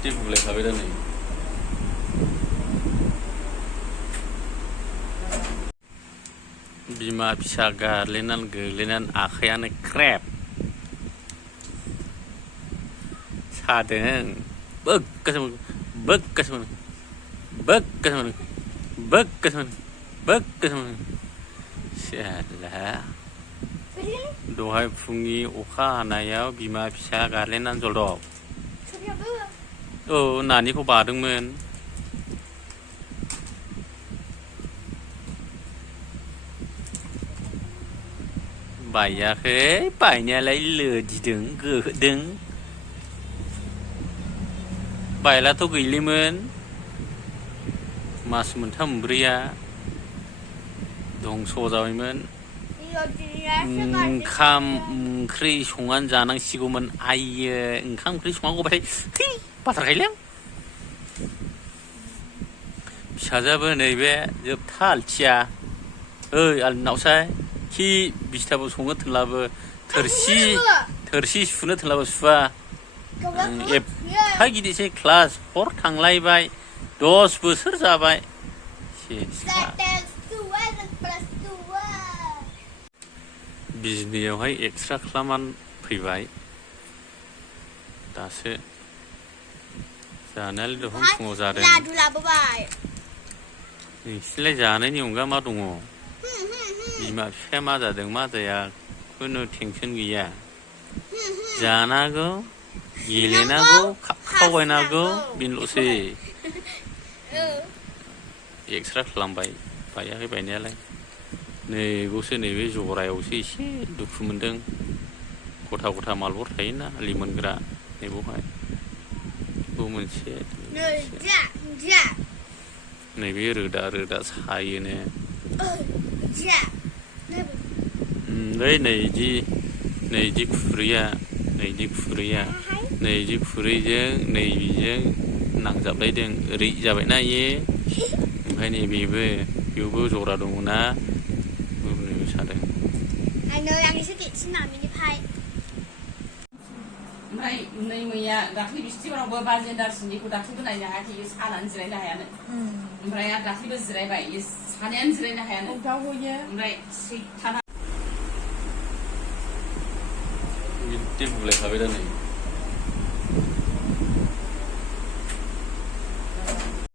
गिदिर बुलायखाबाय दा नै बिमा फिसा गारलायनानै गोग्लैनानै आखायानो क्रेप सादों बोगगासो मोनो सियाला दहाय फुंनि अखा हानायाव बिमा फिसा गारलायनानै जलदब औ नानिखौ बादोंमोन बायाखै बायनायालाय लोदिदों गोहोदों बायलाथ' गैलिमोन मास मोनथाम मोनब्रैया दंस' जाबायमोन ओंखाम ओंख्रि संनानै जानांसिगौमोन आइयो ओंखाम ओंख्रि संनांगौबाथाय है बाथारखायोलै फिसाजोआबो नैबे जोबथा आलथिया ओइ आलनावसाय खि बिसथाबो संनो थोनलाबो थोरसि सुनो थोनलाबो सुवा एफा गिदिरसै क्लास 4 थांलायबाय 10 बोसोर जाबाय बिजनियावहाय एक्सट्रा खालामनानै फैबाय दासो जानायालाय दहाय फुङाव जादों नोंसिनिलाय जानायनि अनगा मा दङ बिमा बिफाया मा जादों मा जाया खुनु टेनसन गैया जानांगौ गेलेनांगौ खावबायनांगौ बेनोल'सै एक्सट्रा खालामबाय बायाखै बायनायालाय नैबावसो नैबे जरायावसो एसे दुखु मोनदों गथा गथा मालबर थायोना लिमोनग्रा नैबावहाय बेखौ मोनसे नैबे रोदा रोदा सायोनो ओमफ्राय नैदि खुरैजों नैबेजों नांजाबलायदों ओरै जाबायना इयो ओमफ्राय बेयावबो जरा दङ ना सादों ओमफ्राय नै मैया दाख्लै बिस्थिबारावबो बाजेन्दार सिन्दिखौ दाख्लैबो नायनो हायाखै इयो सानानै जिरायनो हायानो ओमफ्राय आरो दाख्लैबो जिरायबाय इयो सानायानो जिरायनो हायानो ओमफ्राय सैथाना गिदिर बुलायखाबाय दा नै